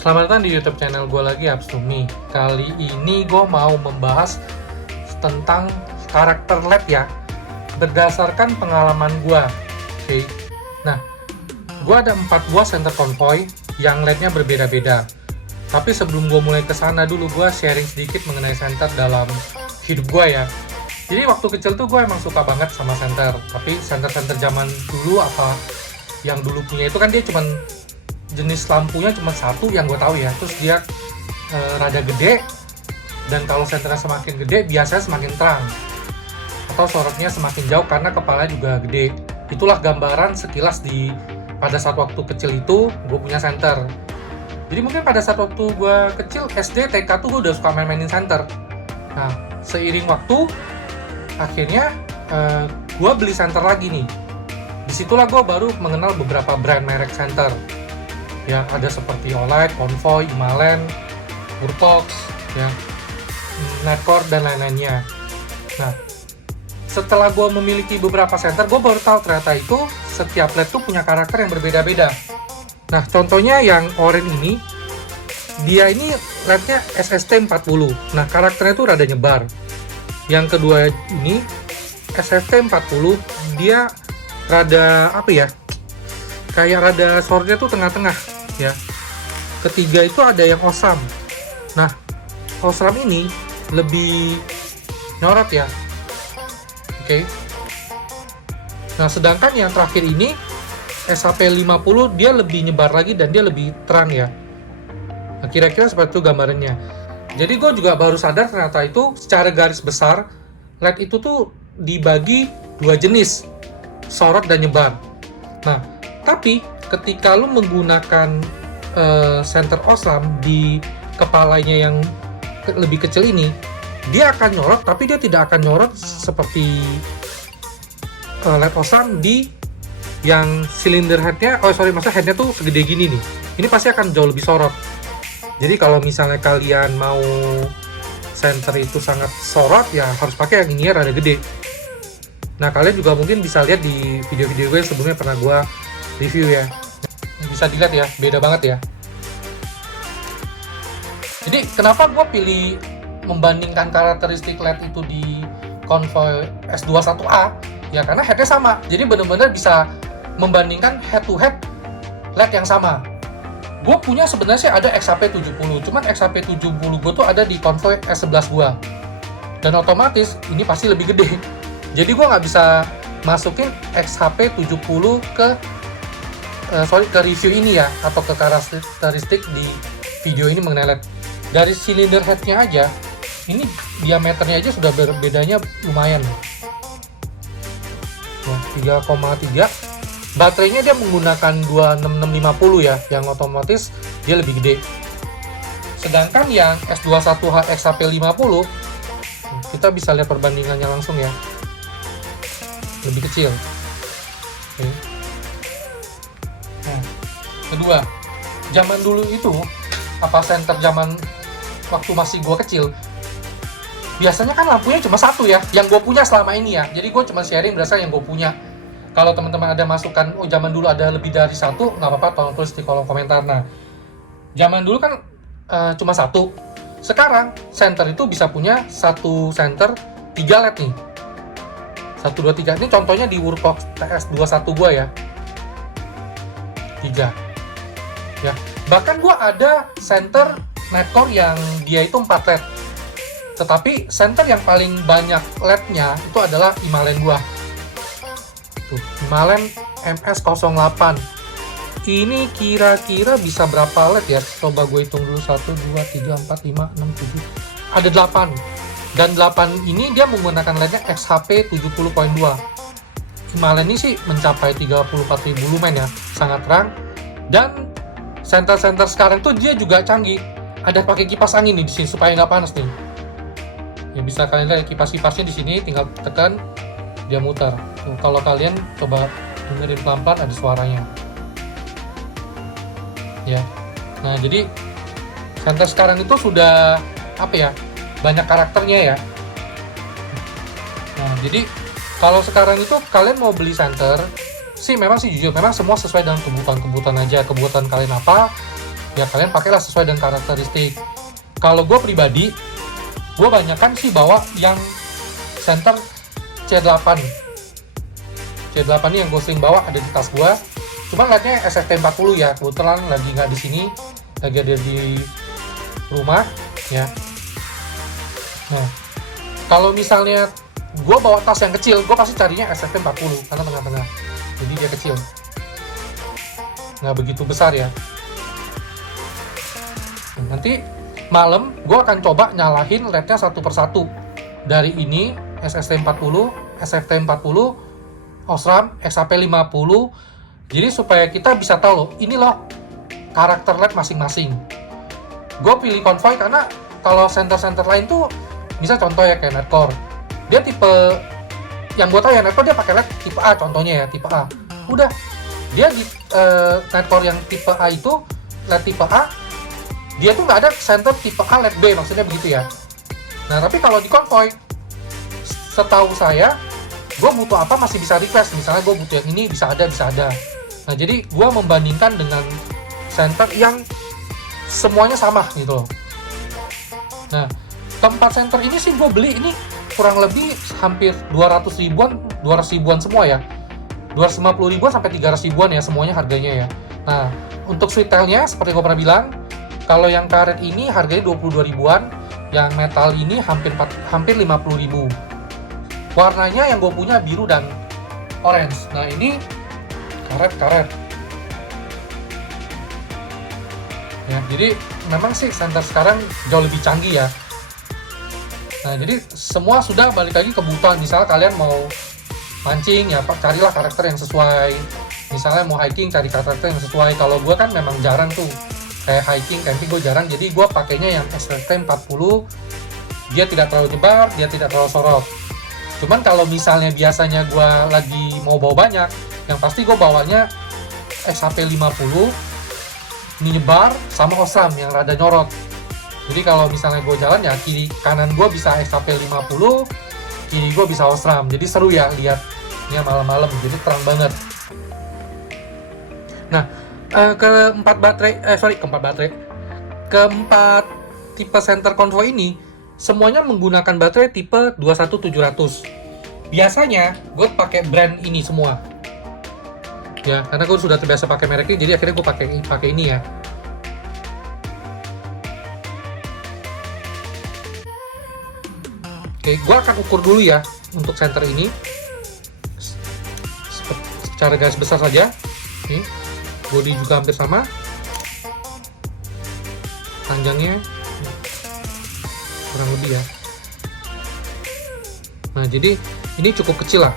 Selamat datang di YouTube channel gue lagi, Absumi. Kali ini gue mau membahas tentang karakter LED ya, berdasarkan pengalaman gue. Oke. Nah, gue ada 4 buah center convoy yang LED-nya berbeda-beda. Tapi sebelum gue mulai ke sana dulu, gue sharing sedikit mengenai center dalam hidup gue ya. Jadi waktu kecil tuh gue emang suka banget sama center. Tapi center-center zaman dulu apa yang dulu punya itu kan dia cuman jenis lampunya cuma satu yang gue tahu ya. Terus dia rada gede, dan kalau senternya semakin gede biasanya semakin terang atau sorotnya semakin jauh karena kepalanya juga gede. Itulah gambaran sekilas pada saat waktu kecil itu gue punya center. Jadi mungkin pada saat waktu gue kecil SD TK tuh gue udah suka main-mainin center. Nah, seiring waktu akhirnya gue beli center lagi nih. Disitulah gue baru mengenal beberapa brand merek center. Ya, ada seperti Olight, Convoy, Himalayan, Urtox, ya, Netcore, dan lain-lainnya. Nah, setelah gue memiliki beberapa center, gue baru tahu ternyata itu setiap LED tuh punya karakter yang berbeda-beda. Nah, contohnya yang orange ini, dia ini LED-nya SST40. Nah, karakternya tuh rada nyebar. Yang kedua ini, SFT40, dia rada, apa ya, kayak rada sorotnya tuh tengah-tengah ya. Ketiga itu ada yang osam. Nah, osam ini lebih nyorot ya. Oke. Nah, sedangkan yang terakhir ini SHP50, dia lebih nyebar lagi dan dia lebih terang ya. Nah, kira-kira seperti itu gambarannya. Jadi gue juga baru sadar ternyata itu secara garis besar LED itu tuh dibagi dua jenis, sorot dan nyebar. Nah, tapi ketika lu menggunakan center osam di kepalanya yang lebih kecil ini, dia akan nyorot, tapi dia tidak akan nyorot seperti LED osam di yang silinder headnya, maksudnya headnya tuh segede gini nih. Ini pasti akan jauh lebih sorot. Jadi kalau misalnya kalian mau center itu sangat sorot, ya harus pakai yang ini rada gede. Nah, kalian juga mungkin bisa lihat di video-video gue sebelumnya pernah gue review ya. Bisa dilihat ya, beda banget ya. Jadi kenapa gue pilih membandingkan karakteristik LED itu di Convoy S21A? Ya karena headnya sama. Jadi benar-benar bisa membandingkan head to head LED yang sama. Gue punya sebenarnya sih ada XHP70, cuman XHP70 gue tuh ada di Convoy S11 gue. Dan otomatis ini pasti lebih gede. Jadi gue nggak bisa masukin XHP70 ke review ini ya, atau ke karakteristik di video ini mengenai LED. Dari silinder headnya aja, ini diameternya aja sudah berbedanya lumayan. Nah, 3,3. Baterainya dia menggunakan 26650 ya, yang otomatis dia lebih gede. Sedangkan yang S21H XHP50, kita bisa lihat perbandingannya langsung ya, lebih kecil. Oke. Nah, kedua, zaman dulu itu, center zaman waktu masih gue kecil, biasanya kan lampunya cuma satu ya, yang gue punya selama ini ya. Jadi gue cuma sharing berdasarkan yang gue punya. Kalau teman-teman ada masukan, oh zaman dulu ada lebih dari satu, nggak apa-apa, tolong tulis di kolom komentar. Nah, zaman dulu kan cuma satu. Sekarang center itu bisa punya satu center 3 LED nih. 1, 2, 3. Ini contohnya di Urtox TS21 gua ya. 3. Ya. Bahkan gua ada center Netcore yang dia itu 4 LED. Tetapi center yang paling banyak LED-nya itu adalah Himalayan gua. Tuh, Himalayan MS08. Ini kira-kira bisa berapa LED ya? Coba gue hitung dulu. 1, 2, 3, 4, 5, 6, 7. Ada 8. Dan 8 ini dia menggunakan LED-nya XHP70.2. Himalayan ini sih mencapai 34.000 lumen ya, sangat terang. Dan center-center sekarang tuh dia juga canggih. Ada pakai kipas angin nih di sini supaya nggak panas nih. Ya bisa kalian lihat kipas-kipasnya di sini, tinggal tekan dia muter. Tuh, kalau kalian coba dengerin pelan-pelan ada suaranya. Ya. Nah, jadi center sekarang itu sudah apa ya? Banyak karakternya ya. Nah, jadi kalau sekarang itu kalian mau beli center, sih memang sih jujur memang semua sesuai dengan kebutuhan aja. Kebutuhan kalian apa, Ya kalian pakailah sesuai dengan karakteristik. Kalau gue pribadi, gue banyakan sih bawa yang center C8. C8 ini yang gue sering bawa, ada di tas gue. Cuma lightnya SFT40 ya, kebetulan lagi nggak di sini, lagi ada di rumah ya. Nah, kalau misalnya gue bawa tas yang kecil, gue pasti carinya SFT40 karena tengah-tengah, jadi dia kecil, nggak begitu besar ya. Nanti malam gue akan coba nyalahin lednya satu persatu. Dari ini SST40, SFT40, Osram, XHP50. Jadi supaya kita bisa tahu loh, ini loh karakter LED masing-masing. Gue pilih Convoy karena kalau center-center lain tuh, misal contoh ya kayak Netcore, dia tipe yang gue tahu ya Netcore dia pakai LED tipe A contohnya ya, tipe A. Udah, dia di Netcore yang tipe A itu LED tipe A, dia tuh nggak ada center tipe A LED B, maksudnya begitu ya. Nah tapi kalau di Convoy, setahu saya, gue butuh apa masih bisa request. Misalnya gue butuh yang ini, bisa ada. Nah jadi gue membandingkan dengan center yang semuanya sama gitu loh. Nah tempat center ini sih gue beli ini kurang lebih hampir 200 ribuan semua ya, 250 ribuan sampai 300 ribuan ya semuanya harganya ya. Nah untuk sweet-tailnya seperti gue pernah bilang, kalau yang karet ini harganya 22 ribuan, yang metal ini hampir 50 ribu. Warnanya yang gue punya biru dan orange. Nah ini karet. Ya, jadi memang sih center sekarang jauh lebih canggih ya. Nah jadi semua sudah balik lagi ke kebutuhan. Misalnya kalian mau mancing ya, carilah karakter yang sesuai. Misalnya mau hiking, cari karakter yang sesuai. Kalau gue kan memang jarang tuh, kayak hiking, camping gue jarang. Jadi gue pakainya yang SFT40. Dia tidak terlalu nyebar, dia tidak terlalu sorot. Cuman kalau misalnya biasanya gue lagi mau bawa banyak, yang pasti gue bawanya XHP50, ini nyebar, sama Osram yang rada nyorot. Jadi kalau misalnya gue jalan ya, kiri kanan gue bisa XHP50, kiri gue bisa Osram. Jadi seru ya lihatnya malam-malam, jadi terang banget. Nah, keempat tipe center Convoy ini semuanya menggunakan baterai tipe 21700. Biasanya gue pakai brand ini semua ya, karena gue sudah terbiasa pakai merek ini, jadi akhirnya gue pakai ini ya. Oke, gue akan ukur dulu ya untuk center ini secara garis besar saja. Nih, bodi juga hampir sama, panjangnya kurang lebih ya. Nah jadi ini cukup kecil lah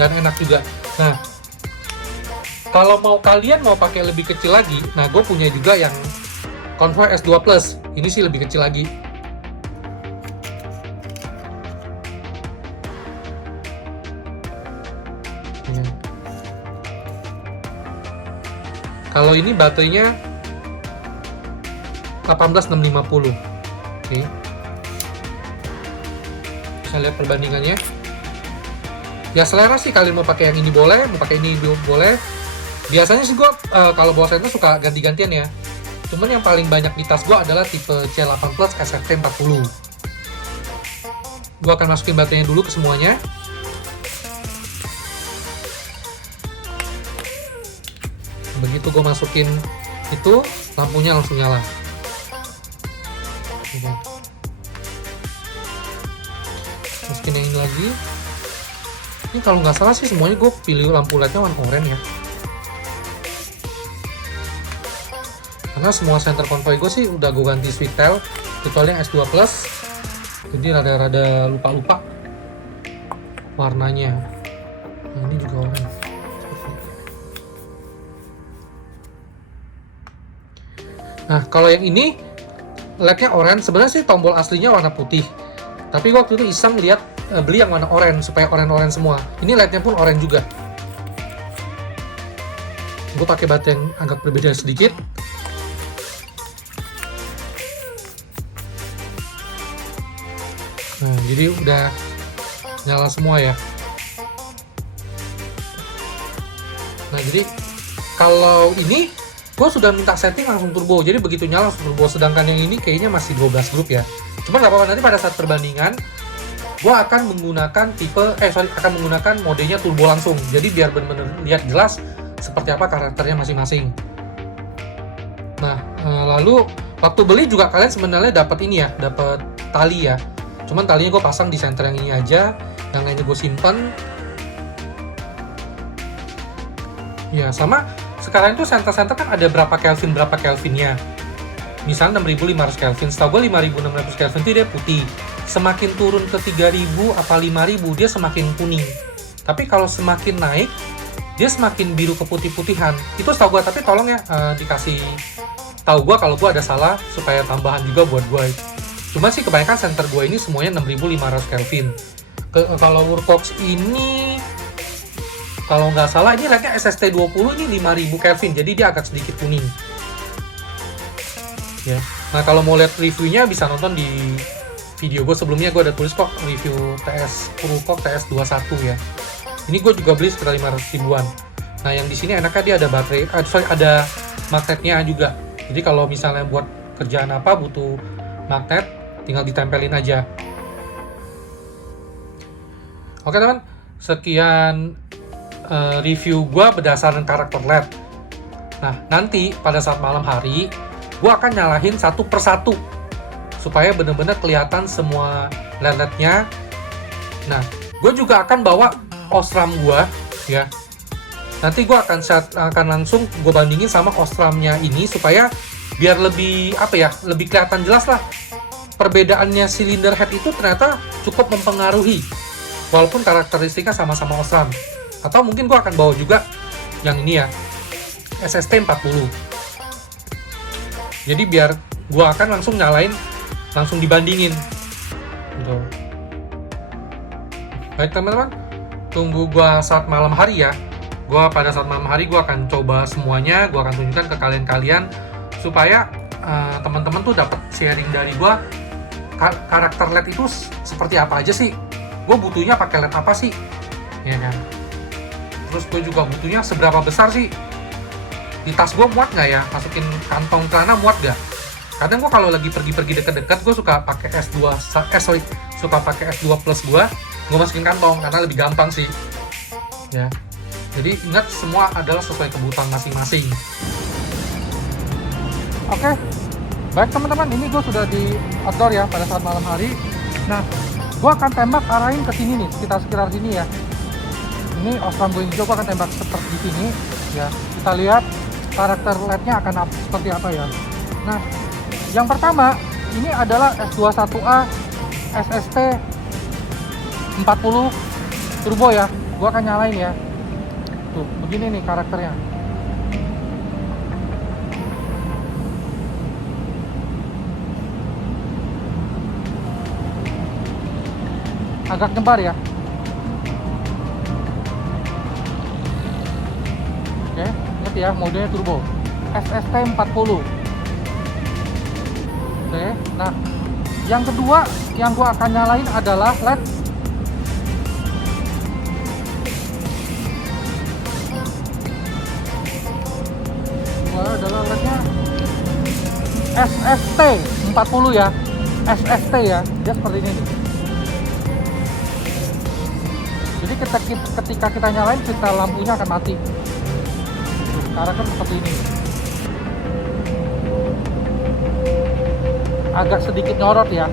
dan enak juga. Nah kalau kalian mau pakai lebih kecil lagi, nah gue punya juga yang Convoy S2 Plus. Ini sih lebih kecil lagi. Kalau ini baterainya 18650. Oke. Bisa lihat perbandingannya. Ya selera sih, kalian mau pakai yang ini boleh, mau pakai ini boleh. Biasanya sih gue kalau bawa center suka ganti-gantian ya. Cuman yang paling banyak di tas gue adalah tipe C8 Plus SFT40. Gue akan masukin baterainya dulu ke semuanya. Begitu gue masukin itu, lampunya langsung nyala. Masukin yang ini lagi. Ini kalau nggak salah sih semuanya gue pilih lampu LED-nya warna oranye ya. Karena semua center Convoy gue sih udah gue ganti sweet-tail, kecuali yang S2 Plus. Jadi rada-rada lupa-lupa warnanya. Nah, ini juga oranye. Nah, kalau yang ini LED-nya oranye, sebenarnya sih tombol aslinya warna putih. Tapi waktu itu iseng lihat beli yang warna oranye supaya oranye semua. Ini LED-nya pun oranye juga. Gue pakai baterai yang agak berbeda sedikit. Nah, jadi udah nyala semua ya. Nah, jadi kalau ini gue sudah minta setting langsung turbo, jadi begitu nyala langsung turbo. Sedangkan yang ini kayaknya masih 12 grup ya. Cuma nggak apa-apa, nanti pada saat perbandingan gue akan menggunakan akan menggunakan modenya turbo langsung, jadi biar benar-benar lihat jelas seperti apa karakternya masing-masing. Nah, lalu waktu beli juga kalian sebenarnya dapat ini ya, dapat tali ya. Cuman talinya gue pasang di center yang ini aja, yang lainnya gue simpan. Ya, sama sekarang itu center-center kan ada berapa Kelvinnya. Misalnya 6500 Kelvin, setahu gue 5600 Kelvin itu dia putih. Semakin turun ke 3000 apa 5000 dia semakin kuning. Tapi kalau semakin naik dia semakin biru keputih-putihan. Itu setahu gue, tapi tolong ya dikasih tahu gue kalau gue ada salah supaya tambahan juga buat gue. Cuma sih kebanyakan center gue ini semuanya 6500 Kelvin. Kalau Workbox ini kalau nggak salah ini LED-nya SST20 ini 5000 Kelvin, jadi dia agak sedikit kuning. Ya. Nah, kalau mau lihat reviewnya bisa nonton di video gue sebelumnya, gue ada tulis kok review TS Purulcock TS21 ya. Ini gue juga beli sekitar 500 ribuan. Nah, yang di sini enaknya dia ada baterai, ada magnetnya juga. Jadi kalau misalnya buat kerjaan apa butuh magnet, tinggal ditempelin aja. Oke teman, sekian review gue berdasarkan karakter LED. Nah, nanti pada saat malam hari gue akan nyalahin satu persatu supaya benar-benar kelihatan semua LED-nya. Nah, gue juga akan bawa Osram gue ya. Nanti gue akan langsung gue bandingin sama Osramnya ini supaya biar lebih lebih kelihatan jelas lah perbedaannya. Silinder head itu ternyata cukup mempengaruhi walaupun karakteristiknya sama-sama Osram. Atau mungkin gue akan bawa juga yang ini ya, SST 40. Jadi biar gue akan langsung nyalain, langsung dibandingin gitu. Baik teman-teman, tunggu gue saat malam hari ya. Pada saat malam hari gue akan coba semuanya, gue akan tunjukkan ke kalian supaya teman-teman tuh dapat sharing dari gue karakter LED itu seperti apa aja sih, gue butuhnya pakai LED apa sih, ya kan? Terus gue juga butuhnya seberapa besar sih, di tas gue muat nggak ya, masukin kantong celana muat nggak? Kadang gue kalau lagi pergi-pergi dekat-dekat gue suka pakai suka pakai S2 plus gue masukin kantong karena lebih gampang sih ya. Jadi ingat, semua adalah sesuai kebutuhan masing-masing. Oke, baik teman-teman, ini gue sudah di outdoor ya pada saat malam hari. Nah, gue akan tembak arahin ke sini nih, sekitar sini ya. Ini Osram gue hijau, gue akan tembak seperti sini ya. Kita lihat karakter LED-nya akan seperti apa ya. Nah, yang pertama ini adalah S21A SST 40 turbo ya. Gue akan nyalain ya. Tuh, begini nih karakternya. Agak nyebar ya. Oke, ingat ya, modenya turbo. SST 40. Oke, nah yang kedua yang gua akan nyalain adalah LED LED-nya SST 40 ya. SST ya, dia seperti ini nih. Jadi ketika kita nyalain, lampunya akan mati. Karakter seperti ini. Agak sedikit nyorot ya.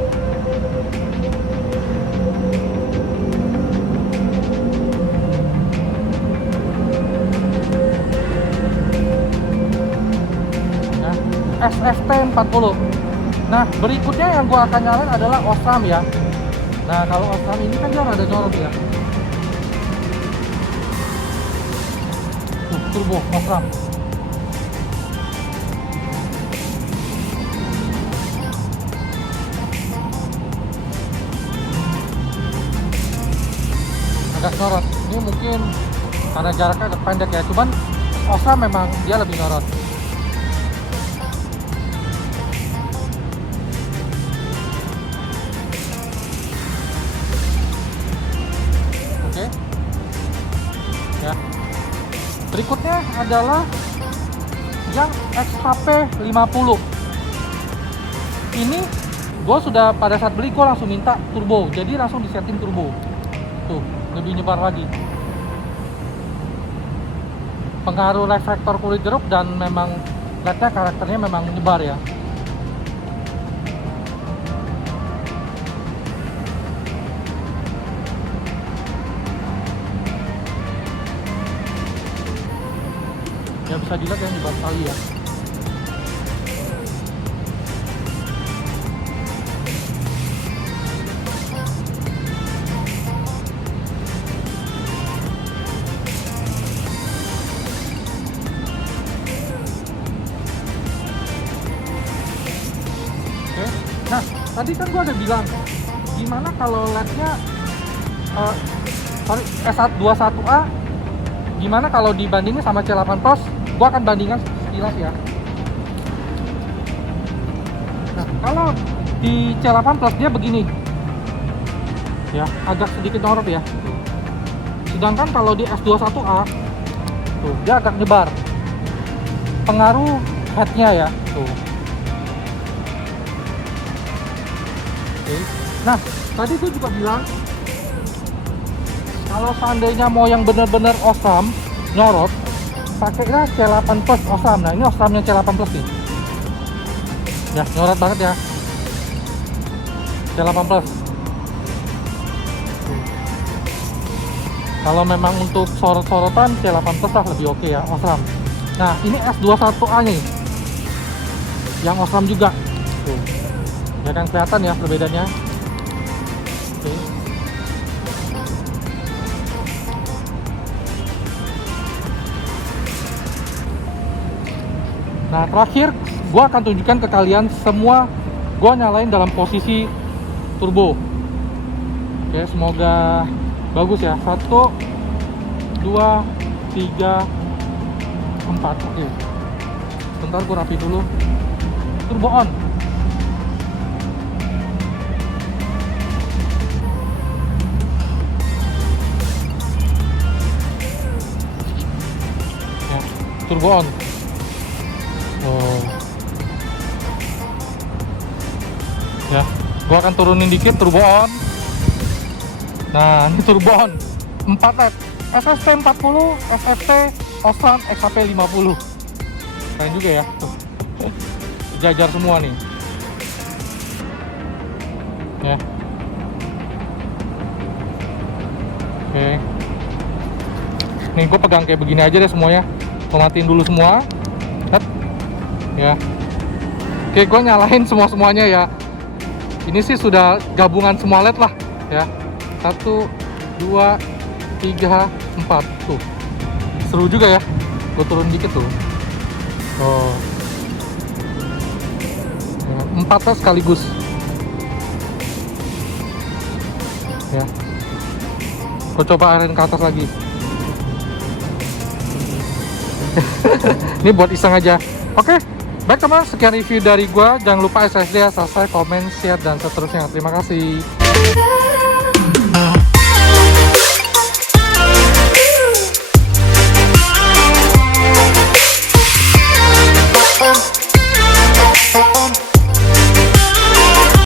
SST 40. Nah, berikutnya yang gua akan nyalain adalah Osram ya. Nah, kalau Osram ini kan dia rada nyorot ya. Tuh, turbo Osram. Agak nyorot. Ini mungkin karena jaraknya agak pendek ya. Cuman Osram memang dia lebih nyorot. Berikutnya adalah yang XHP 50. Ini gue sudah pada saat beli gue langsung minta turbo, jadi langsung disetting turbo. Tuh, lebih nyebar lagi. Pengaruh reflektor kulit jeruk dan memang LED-nya karakternya memang menyebar ya. Ya bisa dilihat yang nyebar sekali ya. Nah, tadi kan gua ada bilang gimana kalau LED-nya S21A gimana kalau dibandingin sama C8 Plus. Gua akan bandingkan sekilas ya. Nah, kalau di C8 Plus dia begini ya, agak sedikit nyorot ya. Sedangkan kalau di S21A tuh dia agak nyebar. Pengaruh head-nya ya tuh. Nah, tadi gue juga bilang kalau seandainya mau yang benar-benar awesome, nyorot, pakailah C8 Plus awesome. Nah, ini awesome-nya C8 Plus nih. Ya, nyorot banget ya. C8 Plus. Kalau memang untuk sorot-sorotan C8 Plus lah lebih oke ya, awesome. Nah, ini S21A nih. Yang awesome juga. Tuh. Ya kan kelihatan ya perbedaannya. Oke. Nah, terakhir gua akan tunjukkan ke kalian semua gua nyalain dalam posisi turbo. Oke, semoga bagus ya. 1 2 3 4. Oke. Bentar gua rapi dulu. Turbo on. Turbo on. Oh. Ya, gua akan turunin dikit turbo on. Nah, ini turbo on. 4 LED. SST 40, SFT, Osram, XHP 50. Keren juga ya. Tuh. Jajar semua nih. Ya. Oke. Nih, gue pegang kayak begini aja deh semuanya. Matiin dulu semua. Ya. Oke, gue nyalain semuanya ya. Ini sih sudah gabungan semua LED lah ya. 1 2 3 4 tuh. Seru juga ya. Gue turun dikit tuh. Oh. 4 LED sekaligus. Ya. Gue coba arahin ke atas lagi. Ini buat iseng aja. Oke, baik teman, sekian review dari gua. Jangan lupa SSD ya, subscribe, komen, share, dan seterusnya. Terima kasih.